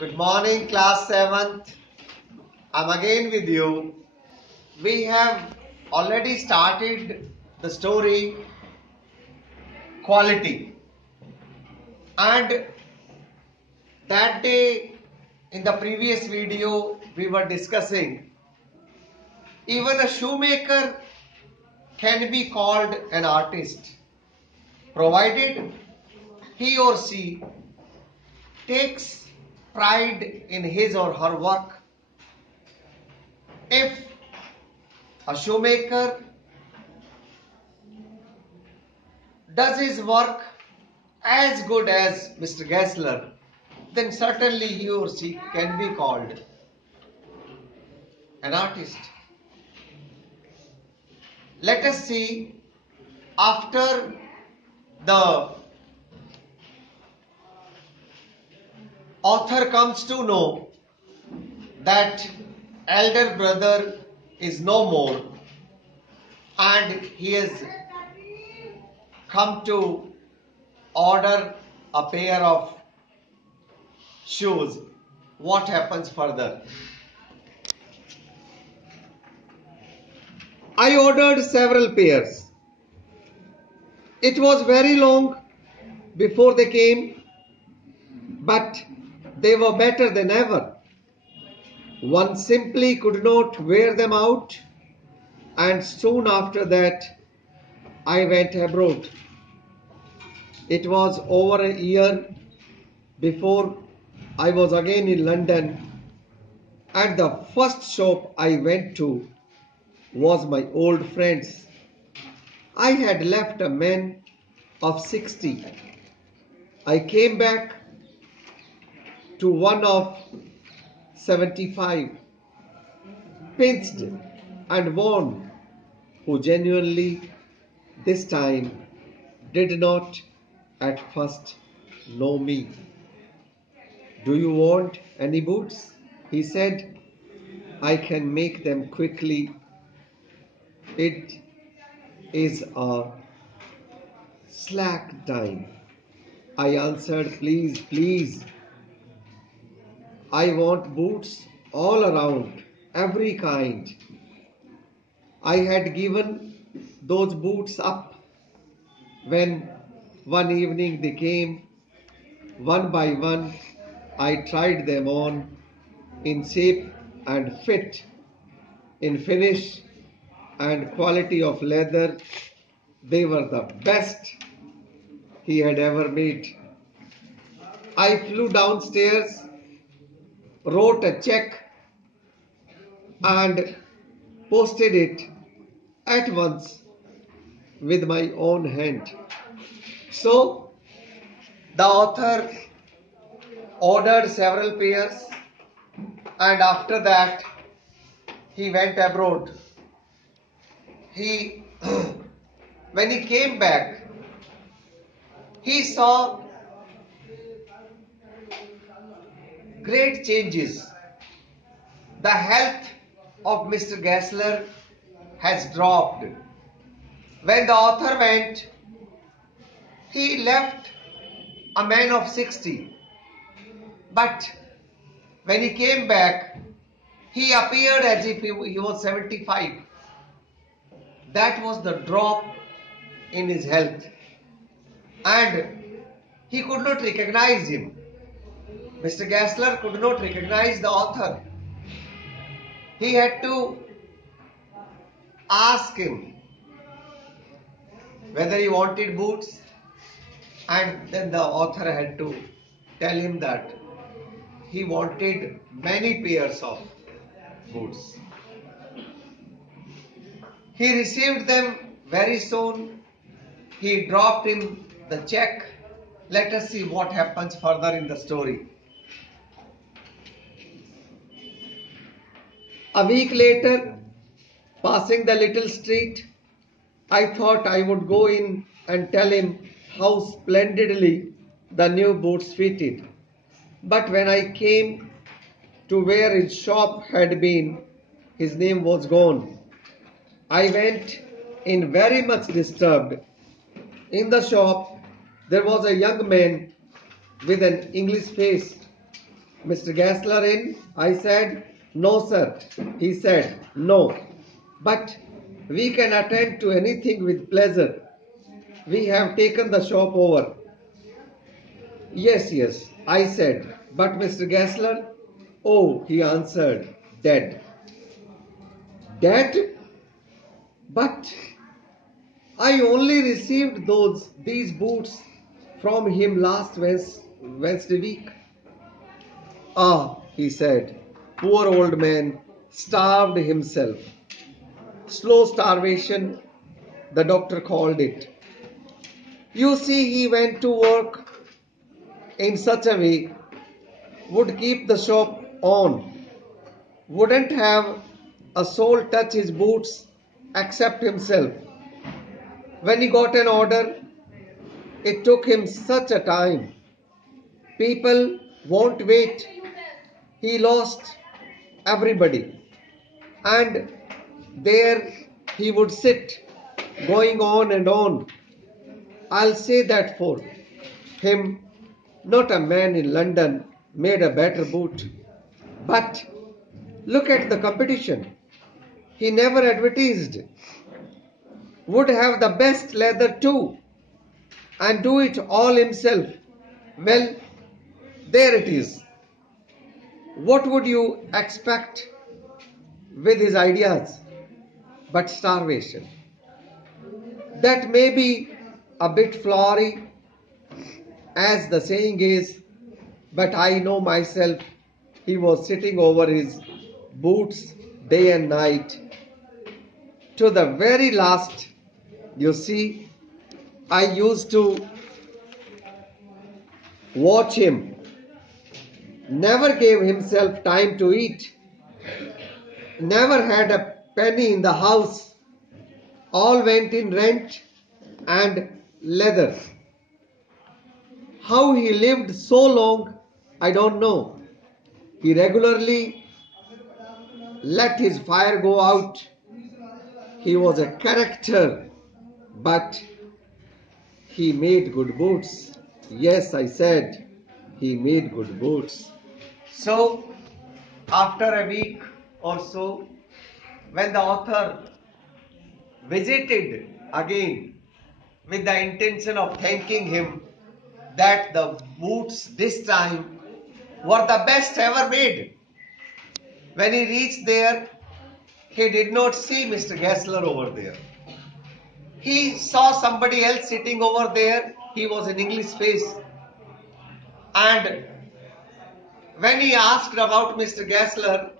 Good morning, class 7th. I'm again with you. We have already started the story quality, and that day in the previous video we were discussing even a shoemaker can be called an artist provided he or she takes pride in his or her work. If a shoemaker does his work as good as Mr. Gessler, then certainly he or she can be called an artist. Let us see, after the author comes to know that elder brother is no more and he has come to order a pair of shoes, what happens further? I ordered several pairs. It was very long before they came, but they were better than ever. One simply could not wear them out, and soon after that I went abroad. It was over a year before I was again in London, and the first shop I went to was my old friend's. I had left a man of 60. I came back to one of 75, pinched and worn, who genuinely this time did not at first know me. Do you want any boots? He said. I can make them quickly. It is a slack time. I answered, please, please. I want boots all around, every kind. I had given those boots up when one evening they came. One by one, I tried them on in shape and fit, in finish and quality of leather. They were the best he had ever made. I flew downstairs, wrote a check and posted it at once with my own hand. So the author ordered several pairs, and after that he went abroad. When he came back, he saw great changes. The health of Mr. Gessler has dropped. When the author went, he left a man of 60. But when he came back, he appeared as if he was 75. That was the drop in his health. And he could not recognize him. Mr. Gessler could not recognize the author. He had to ask him whether he wanted boots, and then the author had to tell him that he wanted many pairs of boots. He received them very soon. He dropped him the check. Let us see what happens further in the story. A week later, passing the little street, I thought I would go in and tell him how splendidly the new boots fitted. But when I came to where his shop had been, his name was gone. I went in very much disturbed. In the shop, there was a young man with an English face. Mr. Gassler in? I said, no, sir. He said, no. But we can attend to anything with pleasure. We have taken the shop over. Yes, yes, I said. But Mr. Gassler? Oh, he answered, dead. Dead? But I only received these boots from him last Wednesday week. Ah, he said, poor old man starved himself. Slow starvation, the doctor called it. You see, he went to work in such a way, would keep the shop on, wouldn't have a soul touch his boots except himself. When he got an order, it took him such a time. People won't wait. He lost everybody. And there he would sit, going on and on. I'll say that for him, not a man in London made a better boot. But look at the competition. He never advertised. Would have the best leather too, and do it all himself. Well, there it is. What would you expect with his ideas but starvation? That may be a bit flowery, as the saying is, but I know myself he was sitting over his boots day and night to the very last. You see, I used to watch him. Never gave himself time to eat. Never had a penny in the house. All went in rent and leather. How he lived so long, I don't know. He regularly let his fire go out. He was a character, but he made good boots. Yes, I said, he made good boots. So, after a week or so, when the author visited again with the intention of thanking him that the boots this time were the best ever made, when he reached there, he did not see Mr. Gassler over there. He saw somebody else sitting over there. He was an English face. And when he asked about Mr. Gassler,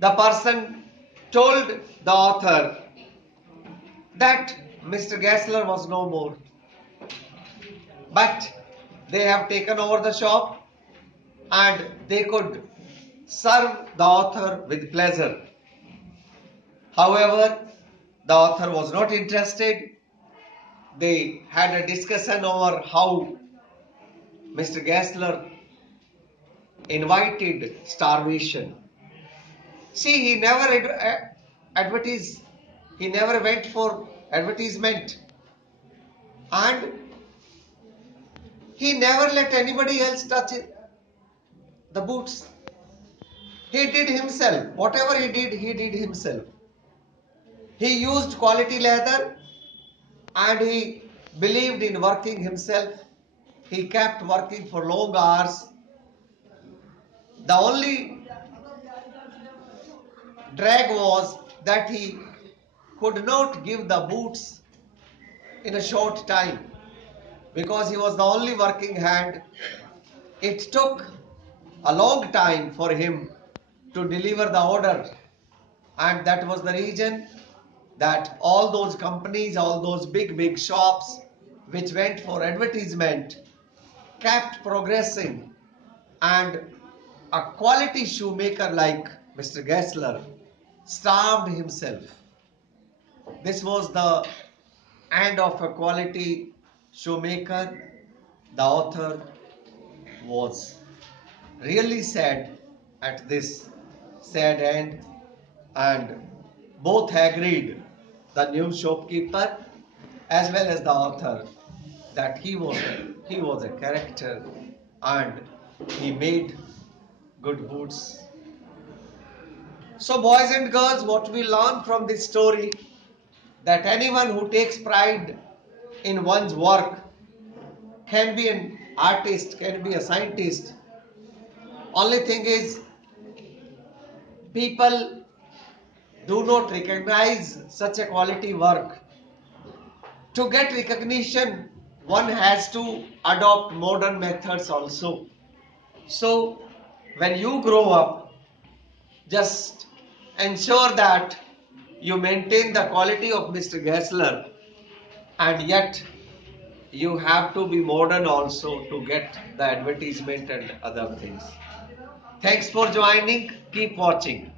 the person told the author that Mr. Gassler was no more. But they have taken over the shop and they could serve the author with pleasure. However, the author was not interested. They had a discussion over how Mr. Gassler invited starvation. See, he never advertised. He never went for advertisement. And he never let anybody else touch the boots. He did himself. Whatever he did himself. He used quality leather and he believed in working himself. He kept working for long hours. The only drag was that he could not give the boots in a short time because he was the only working hand. It took a long time for him to deliver the order, and that was the reason that all those companies, all those big shops which went for advertisement kept progressing, and a quality shoemaker like Mr. Gassler starved himself. This was the end of a quality shoemaker. The author was really sad at this sad end, and both agreed, the new shopkeeper as well as the author, that he was a character and he made good foods. So boys and girls, what we learn from this story, that anyone who takes pride in one's work can be an artist, can be a scientist. Only thing is, people do not recognize such a quality work. To get recognition, one has to adopt modern methods also. So, when you grow up, just ensure that you maintain the quality of Mr. Gessler, and yet you have to be modern also to get the advertisement and other things. Thanks for joining. Keep watching.